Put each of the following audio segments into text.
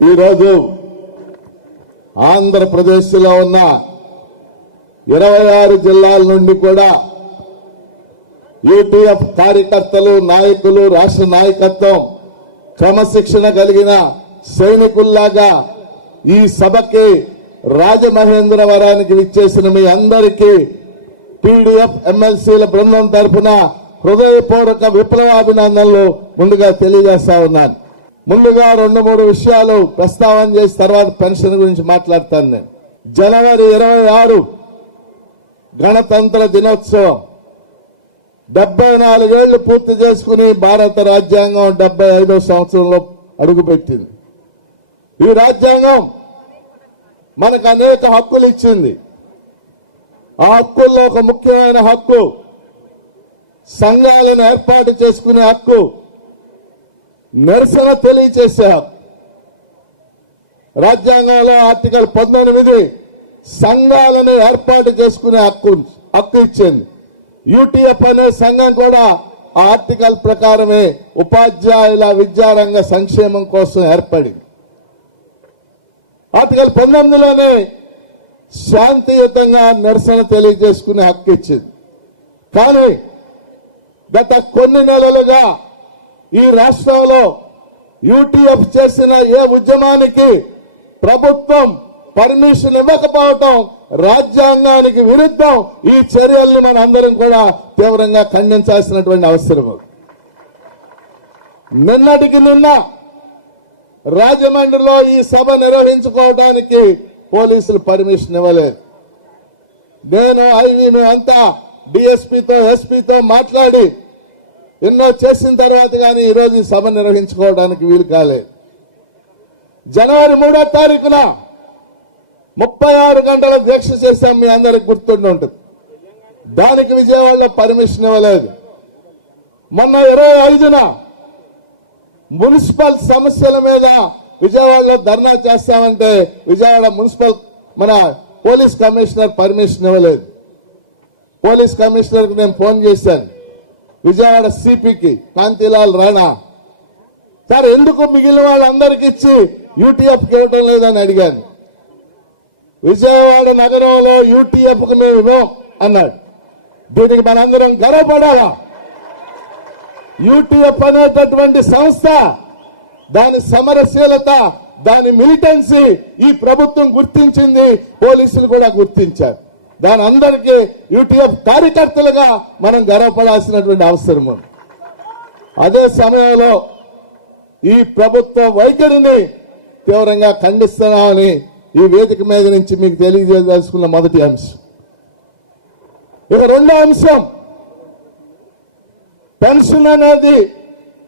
ఈరోజు ఆంధ్రప్రదేశ్లో ఉన్న ఇరవై ఆరు జిల్లాల నుండి కూడా యూటీఎఫ్ కార్యకర్తలు నాయకులు రాష్ట్ర నాయకత్వం క్రమశిక్షణ కలిగిన సైనికుల్లాగా ఈ సభకి రాజమహేంద్రవరానికి విచ్చేసిన మీ అందరికీ పీడీఎఫ్ ఎమ్మెల్సీల బృందం తరఫున హృదయపూర్వక విప్లవాభినందనలు ముందుగా తెలియజేస్తా ఉన్నాను. ముందుగా రెండు మూడు విషయాలు ప్రస్తావన చేసి తర్వాత పెన్షన్ గురించి మాట్లాడతాను నేను. జనవరి ఇరవై ఆరు గణతంత్ర దినోత్సవం. డెబ్బై నాలుగేళ్ళు పూర్తి చేసుకుని భారత రాజ్యాంగం డెబ్బై ఐదో సంవత్సరంలో అడుగుపెట్టింది. ఈ రాజ్యాంగం మనకు అనేక హక్కులు ఇచ్చింది. ఆ హక్కుల్లో ఒక ముఖ్యమైన హక్కు సంఘాలను ఏర్పాటు చేసుకునే హక్కు నిరసన తెలియచేశారు రాజ్యాంగంలో ఆర్టికల్ పంతొమ్మిది సంఘాలను ఏర్పాటు చేసుకునే హక్కు హక్కు ఇచ్చింది. యూటీఎఫ్ అనే సంఘం కూడా ఆ ఆర్టికల్ ప్రకారమే ఉపాధ్యాయుల విద్యారంగ సంక్షేమం కోసం ఏర్పడింది. ఆర్టికల్ పంతొమ్మిదిలోనే శాంతియుతంగా నిరసన తెలియజేసుకునే హక్కు ఇచ్చింది. కానీ గత కొన్ని నెలలుగా ఈ రాష్ట్రంలో యూటీఎఫ్ చేసిన ఏ ఉద్యమానికి ప్రభుత్వం పర్మిషన్ ఇవ్వకపోవటం రాజ్యాంగానికి విరుద్ధం ఈ చర్యల్ని మన అందరం కూడా తీవ్రంగా ఖండించాల్సినటువంటి అవసరం. నిన్నటికి నిన్న రాజమండ్రిలో ఈ సభ నిర్వహించుకోవడానికి పోలీసులు పర్మిషన్ ఇవ్వలేదు. నేను ఐవి మేమంతా డిఎస్పీతో ఎస్పీతో మాట్లాడి ఎన్నో చేసిన తర్వాత కానీ ఈరోజు సభ నిర్వహించుకోవడానికి వీలు కాలేదు. జనవరి మూడో తారీఖున ముప్పై ఆరు గంటల దీక్ష చేశాం మీ అందరికి గుర్తుండి ఉంటుంది. దానికి విజయవాడలో పర్మిషన్ ఇవ్వలేదు. మొన్న ఇరవై ఐదున మున్సిపల్ సమస్యల మీద విజయవాడలో ధర్నా చేస్తామంటే విజయవాడ మున్సిపల్ మన పోలీస్ కమిషనర్ పర్మిషన్ ఇవ్వలేదు. పోలీస్ కమిషనర్కు నేను ఫోన్ చేశాను. విజయవాడ సిపికి కాంతిలాల్ రాణా. సార్ ఎందుకు మిగిలిన వాళ్ళందరికి ఇచ్చి యూటీఎఫ్ ఇవ్వడం లేదని అడిగాను. విజయవాడ నగరంలో యూటీఎఫ్ మేము ఇవ్వం అన్నాడు. దీనికి మనందరం గర్వపడాలా? యూటీఎఫ్ అనేటటువంటి సంస్థ దాని సమరశీలత దాని మిలిటెన్సీ ఈ ప్రభుత్వం గుర్తించింది పోలీసులు కూడా గుర్తించారు. దాని అందరికీ యూటీఎఫ్ కార్యకర్తలుగా మనం గర్వపడాల్సినటువంటి అవసరం అదే సమయంలో ఈ ప్రభుత్వ వైఖరిని తీవ్రంగా ఖండిస్తున్నామని ఈ వేదిక మీద నుంచి మీకు తెలియజేయదలుచుకున్న మొదటి అంశం. ఇక రెండో అంశం పెన్షన్ అనేది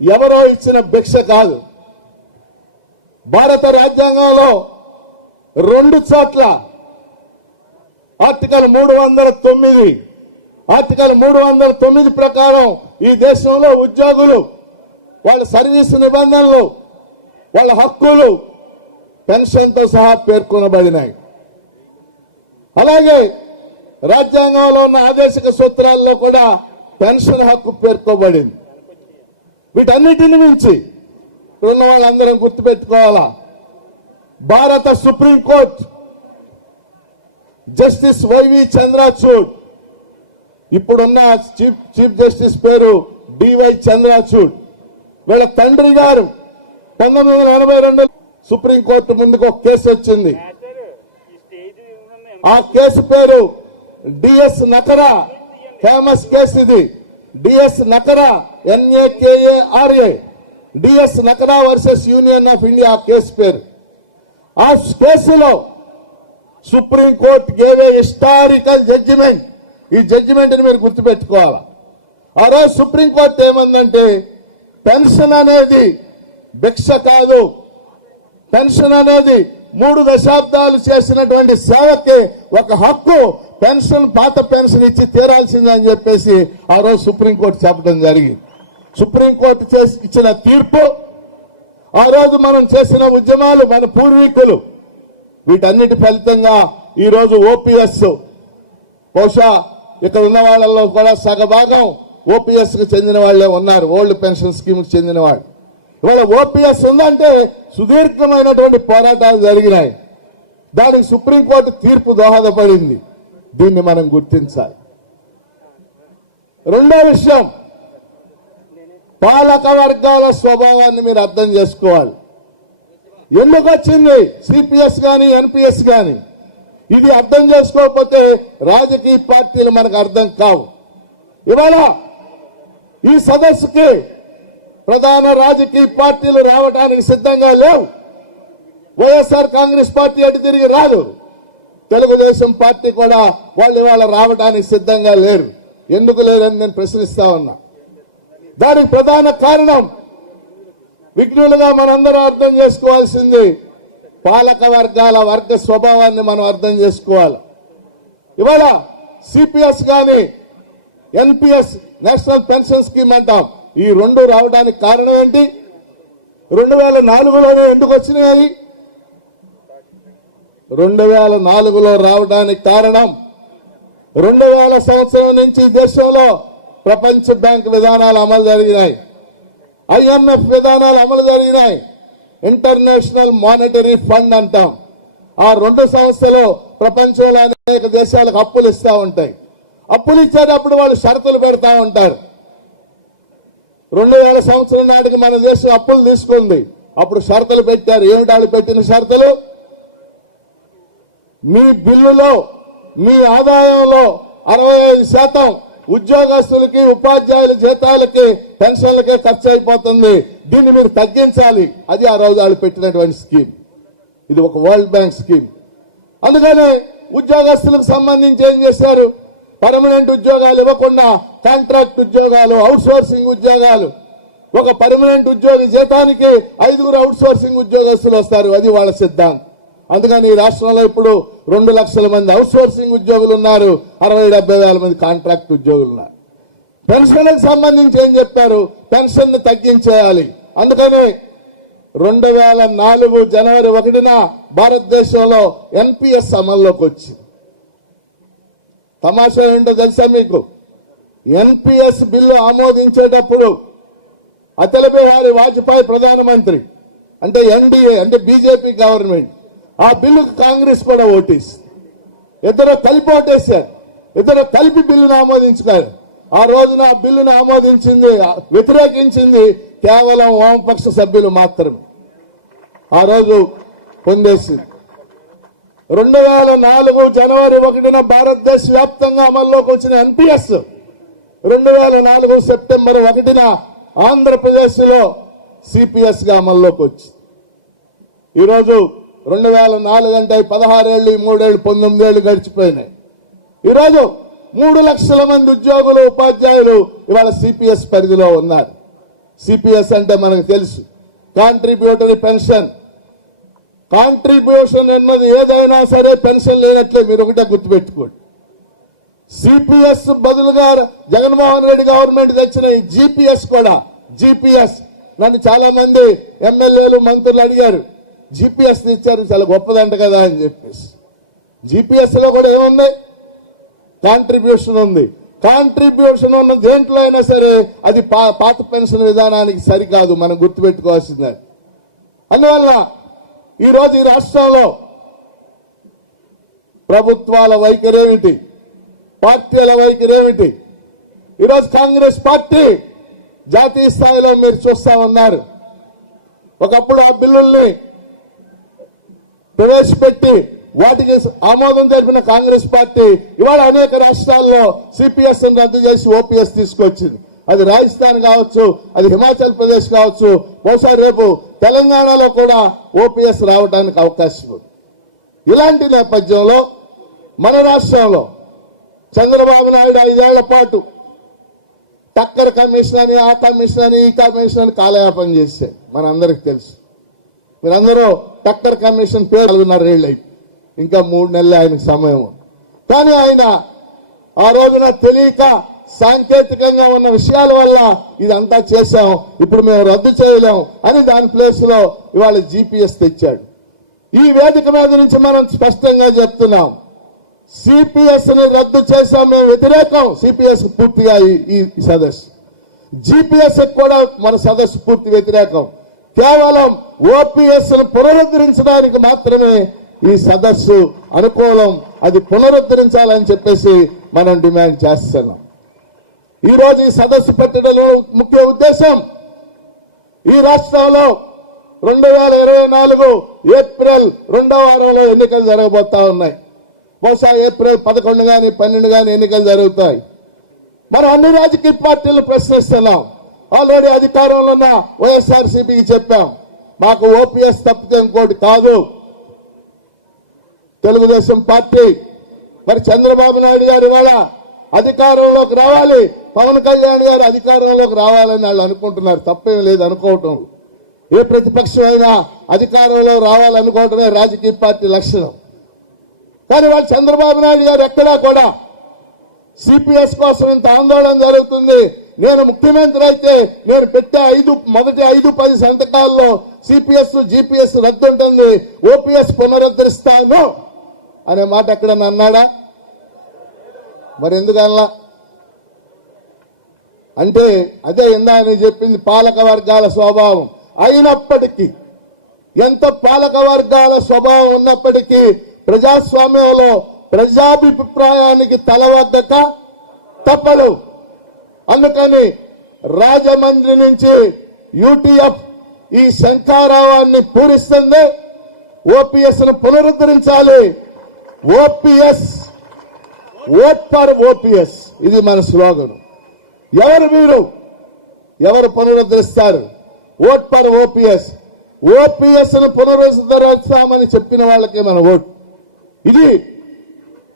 ఎవరో ఇచ్చిన భిక్ష కాదు. భారత రాజ్యాంగంలో రెండు చోట్ల ఆర్టికల్ మూడు వందల తొమ్మిది ఆర్టికల్ మూడు వందల తొమ్మిది ప్రకారం ఈ దేశంలో ఉద్యోగులు వాళ్ళ సర్వీసు నిబంధనలు వాళ్ళ హక్కులు పెన్షన్తో సహా పేర్కొనబడినాయి. అలాగే రాజ్యాంగంలో ఉన్న ఆదేశిక సూత్రాల్లో కూడా పెన్షన్ హక్కు పేర్కొబడింది వీటన్నిటిని మించి ఉన్న వాళ్ళందరం గుర్తుపెట్టుకోవాలా? భారత సుప్రీంకోర్టు జస్టిస్ వైవి చంద్రచూడ్. ఇప్పుడున్న చీఫ్ చీఫ్ జస్టిస్ పేరు డివై చంద్రచూడ్. వీళ్ళ తండ్రి గారు పంతొమ్మిది వందల ఎనభై రెండు సుప్రీంకోర్టు ముందుకు ఒక కేసు వచ్చింది. ఆ కేసు పేరు D S Nakara. Famous case ఇది. D S Nakara N A K A R A D S Nakara versus union of India case పేరు. ఆ కేసులో supreme court gave historical judgement ఈ జడ్జిమెంట్ని మీరు గుర్తుపెట్టుకోవాలి? ఆ రోజు సుప్రీం ఏమందంటే పెన్షన్ అనేది భిక్ష కాదు. పెన్షన్ అనేది మూడు దశాబ్దాలు చేసినటువంటి సేవకి ఒక హక్కు. పెన్షన్ పాత పెన్షన్ ఇచ్చి తీరాల్సిందని చెప్పేసి ఆ రోజు సుప్రీంకోర్టు చెప్పడం జరిగింది. సుప్రీంకోర్టు చేసి ఇచ్చిన తీర్పు ఆ రోజు మనం చేసిన ఉద్యమాలు మన పూర్వీకులు వీటన్నిటి ఫలితంగా ఈరోజు ఓపీఎస్ బహుశా ఇక్కడ ఉన్న వాళ్ళలో కూడా సగభాగం ఓపీఎస్కి చెందిన వాళ్ళే ఉన్నారు. ఓల్డ్ పెన్షన్ స్కీమ్కి చెందిన వాళ్ళు. ఇవాళ ఓపీఎస్ ఉందంటే సుదీర్ఘమైనటువంటి పోరాటాలు జరిగినాయి. దానికి సుప్రీంకోర్టు తీర్పు దోహదపడింది. దీన్ని మనం గుర్తించాలి. రెండో విషయం పాలక వర్గాల స్వభావాన్ని మీరు అర్థం చేసుకోవాలి. ఎందుకు వచ్చింది? సిపిఎస్ కానీ ఎన్పిఎస్ కానీ ఇది అర్థం చేసుకోకపోతే రాజకీయ పార్టీలు మనకు అర్థం కావు. ఇవాళ ఈ సదస్సుకి ప్రధాన రాజకీయ పార్టీలు రావడానికి సిద్ధంగా లేవు. వైఎస్ఆర్ కాంగ్రెస్ పార్టీ అటు తిరిగి రాదు. తెలుగుదేశం పార్టీ కూడా వాళ్ళు ఇవాళ రావడానికి సిద్ధంగా లేరు. ఎందుకు లేరని నేను ప్రశ్నిస్తా ఉన్నా. దానికి ప్రధాన కారణం విఘ్నులుగా మనందరం అర్థం చేసుకోవాల్సింది. పాలక వర్గాల వర్గ స్వభావాన్ని మనం అర్థం చేసుకోవాలి. ఇవాళ సిపిఎస్ కానీ ఎన్పిఎస్ నేషనల్ పెన్షన్ స్కీమ్ అంటాం. ఈ రెండు రావడానికి కారణం ఏంటి? రెండు వేల నాలుగులోనే ఎందుకు వచ్చినాయి రెండు వేల నాలుగులో రావడానికి కారణం రెండు వేల సంవత్సరం నుంచి దేశంలో ప్రపంచ బ్యాంక్ విధానాలు అమలు జరిగినాయి. ఐఎంఎఫ్ విధానాలు అమలు జరిగినాయి. ఇంటర్నేషనల్ మానిటరీ ఫండ్ అంటాం. ఆ రెండు సంస్థలు ప్రపంచంలో అనేక దేశాలకు అప్పులు ఇస్తూ ఉంటాయి. అప్పులు ఇచ్చేటప్పుడు వాళ్ళు షరతులు పెడతా ఉంటారు. రెండు వేల సంవత్సరం నాటికి మన దేశం అప్పులు తీసుకుంది. అప్పుడు షరతులు పెట్టారు. ఏమిటి వాళ్ళు పెట్టిన షరతులు? మీ బిల్లులో మీ ఆదాయంలో అరవై ఐదు శాతం ఉద్యోగస్తులకి ఉపాధ్యాయుల జీతాలకి పెన్షన్లకే ఖర్చు అయిపోతుంది. దీన్ని మీరు తగ్గించాలి. అది ఆ రోజు వాళ్ళు పెట్టినటువంటి స్కీమ్. ఇది ఒక వరల్డ్ బ్యాంక్ స్కీమ్. అందుకనే ఉద్యోగస్తులకు సంబంధించి ఏం చేశారు? పర్మనెంట్ ఉద్యోగాలు ఇవ్వకుండా కాంట్రాక్ట్ ఉద్యోగాలు అవుట్సోర్సింగ్ ఉద్యోగాలు. ఒక పర్మనెంట్ ఉద్యోగి జీతానికి ఐదుగురు అవుట్ సోర్సింగ్ ఉద్యోగస్తులు వస్తారు. అది వాళ్ళ సిద్ధాంతం. అందుకని ఈ రాష్ట్రంలో ఇప్పుడు రెండు లక్షల మంది అవుట్ సోర్సింగ్ ఉద్యోగులు ఉన్నారు అరవై డెబ్బై వేల మంది కాంట్రాక్ట్ ఉద్యోగులు ఉన్నారు పెన్షన్లకు సంబంధించి ఏం చెప్పారు? పెన్షన్ తగ్గించేయాలి. అందుకని రెండు వేల నాలుగు జనవరి ఒకటిన భారతదేశంలో ఎన్పిఎస్ అమల్లోకి వచ్చింది. తమాషా ఏంటో తెలుసా మీకు? ఎన్పిఎస్ బిల్లు ఆమోదించేటప్పుడు అటల్ వారి వాజ్పేయి ప్రధానమంత్రి అంటే ఎన్డీఏ అంటే బీజేపీ గవర్నమెంట్ ఆ బిల్లుకు కాంగ్రెస్ కూడా ఓటేసింది. ఇద్దరు కలిపి ఓటేశారు. ఇద్దరు కలిపి బిల్లును ఆమోదించుకారు ఆ రోజున ఆ బిల్లును ఆమోదించింది వ్యతిరేకించింది కేవలం వామపక్ష సభ్యులు మాత్రమే. ఆ రోజు పొందేసింది. రెండు వేల నాలుగు జనవరి ఒకటిన భారతదేశ వ్యాప్తంగా అమల్లోకి వచ్చిన ఎన్పిఎస్ రెండు వేల నాలుగు సెప్టెంబర్ ఒకటిన ఆంధ్రప్రదేశ్లో సిపిఎస్గా అమల్లోకి వచ్చింది. ఈరోజు రెండు వేల నాలుగు అంటే పదహారేళ్ళు ఈ మూడేళ్ళు పంతొమ్మిదేళ్ళు గడిచిపోయినాయి. ఈరోజు మూడు లక్షల మంది ఉద్యోగులు ఉపాధ్యాయులు ఇవాళ సిపిఎస్ పరిధిలో ఉన్నారు. సిపిఎస్ అంటే మనకు తెలుసు. కాంట్రిబ్యూటరీ పెన్షన్ కాంట్రిబ్యూషన్ అన్నది ఏదైనా సరే పెన్షన్ లేనట్లే మీరు ఒకటే గుర్తుపెట్టుకోండి. సిపిఎస్ బదులుగా జగన్మోహన్ రెడ్డి గవర్నమెంట్ తెచ్చిన ఈ జీపీఎస్ కూడా జీపీఎస్ నన్ను చాలా మంది ఎమ్మెల్యేలు మంత్రులు అడిగారు. జిపిఎస్ ఇచ్చారు చాలా గొప్పదంట కదా అని చెప్పేసి. జిపిఎస్లో లో కూడా ఏముంది? కాంట్రిబ్యూషన్ ఉంది. కాంట్రిబ్యూషన్ ఉన్న దేంట్లో అయినా సరే అది పా- పాత పెన్షన్ విధానానికి సరికాదు మనం గుర్తుపెట్టుకోవాల్సిందే. అందువల్ల ఈరోజు ఈ రాష్ట్రంలో ప్రభుత్వాల వైఖరి ఏమిటి? పార్టీల వైఖరి ఏమిటి? ఈరోజు కాంగ్రెస్ పార్టీ జాతీయ స్థాయిలో మీరు చూస్తా ఉన్నారు. ఒకప్పుడు ఆ బిల్లుల్ని ప్రవేశపెట్టి వాటికి ఆమోదం జరిపిన కాంగ్రెస్ పార్టీ ఇవాళ అనేక రాష్ట్రాల్లో సిపిఎస్ రద్దు చేసి ఓపీఎస్ తీసుకొచ్చింది. అది రాజస్థాన్ కావచ్చు అది హిమాచల్ ప్రదేశ్ కావచ్చు బహుశా రేపు తెలంగాణలో కూడా ఓపీఎస్ రావడానికి అవకాశం ఉంది. ఇలాంటి నేపథ్యంలో మన రాష్ట్రంలో చంద్రబాబు నాయుడు ఐదేళ్ళ పాటు టక్కర్ కమిషన్ అని ఆ కమిషన్ అని ఈ కమిషన్ అని కాలయాపన చేశాయి మనందరికి తెలుసు. మీరందరూ టక్కర్ కమిషన్ పేరు నాలుగున్నర ఏళ్ళు ఇంకా మూడు నెలలు ఆయనకు సమయం. కానీ ఆయన ఆ రోజున తెలియక సాంకేతికంగా ఉన్న విషయాల వల్ల ఇదంతా చేశాం ఇప్పుడు మేము రద్దు చేయలేం అని దాని ప్లేస్లో ఇవాళ జీపీఎస్ తెచ్చాడు. ఈ వేదిక మీద నుంచి మనం స్పష్టంగా చెప్తున్నాం సిపిఎస్ని రద్దు చేశాం మేము వ్యతిరేకం. సిపిఎస్ పూర్తిగా ఈ- ఈ సదస్సు. జీపీఎస్ కూడా మన సదస్సు పూర్తి వ్యతిరేకం. కేవలం ఓపీఎస్ పునరుద్ధరించడానికి మాత్రమే ఈ సదస్సు అనుకూలం. అది పునరుద్ధరించాలని చెప్పేసి మనం డిమాండ్ చేస్తున్నాం. ఈ రోజు ఈ సదస్సు పెట్టడంలో ముఖ్య ఉద్దేశం ఈ రాష్ట్రంలో రెండు వేల ఇరవై నాలుగు ఏప్రిల్ రెండవ వారంలో ఎన్నికలు జరగబోతా ఉన్నాయి. బహుశా ఏప్రిల్ పదకొండు కానీ పన్నెండు కానీ ఎన్నికలు జరుగుతాయి. మనం అన్ని రాజకీయ పార్టీలు ప్రశ్నిస్తున్నాం. ఆల్రెడీ అధికారంలో ఉన్న వైఎస్ఆర్సీపీకి చెప్పాం. మాకు ఓపీఎస్ తప్పితే ఇంకోటి కాదు. తెలుగుదేశం పార్టీ. మరి చంద్రబాబు నాయుడు గారు ఇవాళ అధికారంలోకి రావాలి. పవన్ కళ్యాణ్ గారు అధికారంలోకి రావాలని వాళ్ళు అనుకుంటున్నారు. తప్పేం లేదు అనుకోవటం. ఏ ప్రతిపక్షం అయినా అధికారంలో రావాలనుకోవటమే రాజకీయ పార్టీ లక్షణం. కానీ వాళ్ళు చంద్రబాబు నాయుడు గారు ఎక్కడా కూడా. సిపిఎస్ కోసం ఇంత ఆందోళన జరుగుతుంది. నేను ముఖ్యమంత్రి అయితే నేను పెట్టే ఐదు మొదటి ఐదు పది సంతకాల్లో సిపిఎస్ జిపిఎస్ రద్దు ఉంటుంది ఓపీఎస్ పునరుద్ధరిస్తాను అనే మాట ఎక్కడన్నా అన్నాడా? మరి ఎందుకల్లా అంటే అదే ఇందా అని చెప్పింది పాలక వర్గాల స్వభావం. అయినప్పటికీ ఎంత పాలక వర్గాల స్వభావం ఉన్నప్పటికీ ప్రజాస్వామ్యంలో ప్రజాభిప్రాయానికి తలవద్దక తప్పలు అందుకని రాజమండ్రి నుంచి యూటీఎఫ్ ఈ శంఖారావాన్ని పూరిస్తుంది. ఓపీఎస్ను పునరుద్ధరించాలి. OPS vote for OPS. ఇది మన స్లోగన్. ఎవరు మీరు? ఎవరు పునరుద్ధరిస్తారు? Vote for OPS. ఓపీఎస్ను పునరుద్ధరిస్తామని చెప్పిన వాళ్ళకే మన ఓట్. ఇది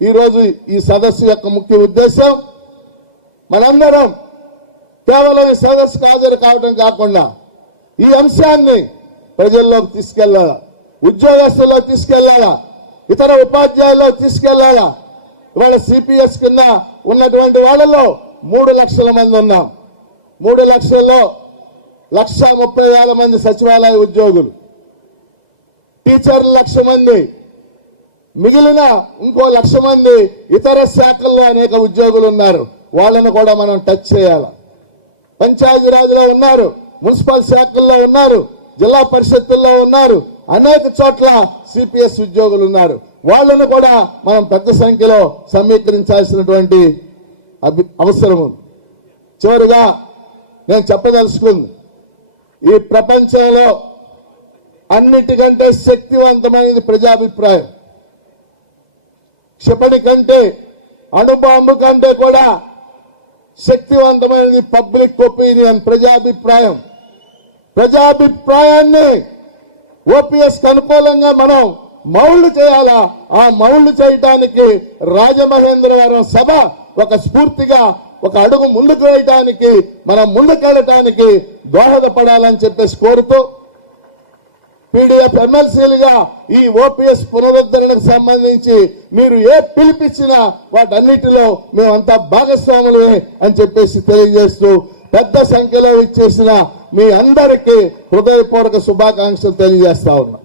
ఈరోజు ఈ సదస్సు యొక్క ముఖ్య ఉద్దేశం. మనందరం కేవలం ఈ సదస్సుకు హాజరు కావడం కాకుండా ఈ అంశాన్ని ప్రజల్లోకి తీసుకెళ్ళాలా? ఉద్యోగస్తుల్లో తీసుకెళ్ళాలా? ఇతర ఉపాధ్యాయుల్లో తీసుకెళ్ళాలా? ఇవాళ సిపిఎస్ కింద ఉన్నటువంటి వాళ్ళలో మూడు లక్షల మంది ఉన్నాం. మూడు లక్షల్లో లక్ష ముప్పై వేల మంది సచివాలయ ఉద్యోగులు. టీచర్లు లక్ష మంది. మిగిలిన ఇంకో లక్ష మంది ఇతర శాఖల్లో అనేక ఉద్యోగులు ఉన్నారు. వాళ్ళను కూడా మనం టచ్ చేయాలి. పంచాయతీరాజ్లో ఉన్నారు మున్సిపల్ శాఖల్లో ఉన్నారు జిల్లా పరిషత్తుల్లో ఉన్నారు అనేక చోట్ల సిపిఎస్ ఉద్యోగులు ఉన్నారు. వాళ్ళను కూడా మనం పెద్ద సంఖ్యలో సమీకరించాల్సినటువంటి అభి- అవసరం ఉంది. చివరిగా నేను చెప్పదలుచుకుంది ఈ ప్రపంచంలో అన్నిటికంటే శక్తివంతమైనది ప్రజాభిప్రాయం. క్షిపణి కంటే అణుబాంబు కంటే కూడా శక్తివంతమైనది పబ్లిక్ ఒపీనియన్ ప్రజాభిప్రాయం. ప్రజాభిప్రాయాన్ని ఓపీఎస్ అనుకూలంగా మనం మౌళ్ళు చేయాలా? ఆ మౌళ్ళు చేయడానికి రాజమహేంద్రవరం సభ ఒక స్ఫూర్తిగా ఒక అడుగు ముందుకు వేయటానికి మనం ముందుకెళ్ళటానికి దోహదపడాలని చెప్పేసి కోరుతూ పీడీఎఫ్ ఎమ్మెల్సీలుగా ఈ ఓపీఎస్ పునరుద్ధరణకు సంబంధించి మీరు ఏ పిలిపించినా వాటన్నిటిలో మేమంతా భాగస్వాములమే అని చెప్పేసి తెలియజేస్తూ పెద్ద సంఖ్యలో ఇచ్చేసిన మీ అందరికీ హృదయపూర్వక శుభాకాంక్షలు తెలియజేస్తా ఉన్నా.